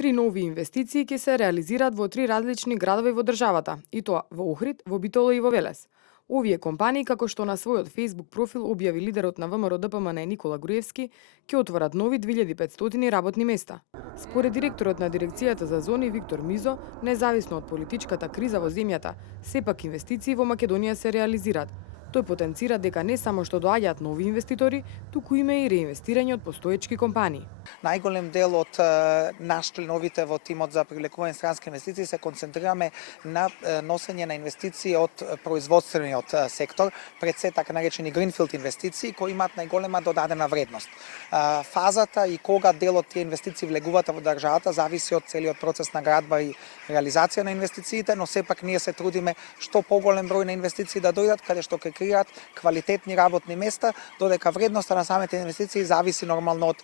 Три нови инвестиции ќе се реализираат во три различни градови во државата, и тоа во Охрид, во Битола и во Велес. Овие компании, како што на својот Facebook профил објави лидерот на ВМРО ДПМН Никола Груевски, ќе отворат нови 2500 работни места. Според директорот на дирекцијата за зони Виктор Мизо, независно од политичката криза во земјата, сепак инвестиции во Македонија се реализираат. Тој потенцира дека не само што доаѓаат нови инвеститори, туку има и реинвестирање од постоечки компании. Најголем дел од наш членовите во тимот за привлекување странски инвестиции се концентрираме на носење на инвестиции од производствениот сектор, пред се така наречени гринфилд инвестиции кои имаат најголема додадена вредност. Фазата и кога дел од тие инвестиции влегуваат во државата зависи од целиот процес на градба и реализација на инвестициите, но сепак ние се трудиме што поголем број на инвестиции да дојдат каде што ќе креираат квалитетни работни места, додека вредноста на самите инвестиции зависи нормално од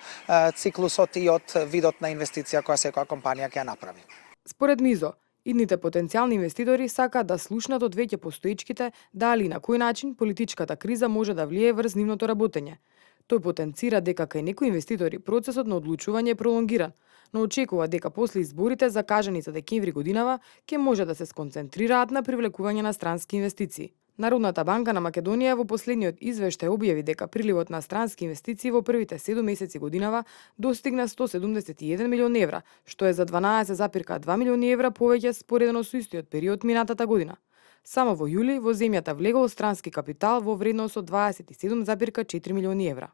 циклусот и од видот на инвестиција која секоја компанија ќе ја направи. Според Мизо, идните потенцијални инвеститори сакаат да слушнат од веќе постоечките дали и на кој начин политичката криза може да влие врз нивното работење. Тој потенцира дека кај некои инвеститори процесот на одлучување е пролонгиран, но очекува дека после изборите закажани за декември годинава ќе може да се сконцентрираат на привлекување на странски инвестиции. Народната банка на Македонија во последниот извештај објави дека приливот на странски инвестиции во првите 7 месеци годинава достигна 171 милиони евра, што е за 12,2 милиони евра повеќе споредено со истиот период минатата година. Само во јули во земјата влегол странски капитал во вредност од 27,4 милиони евра.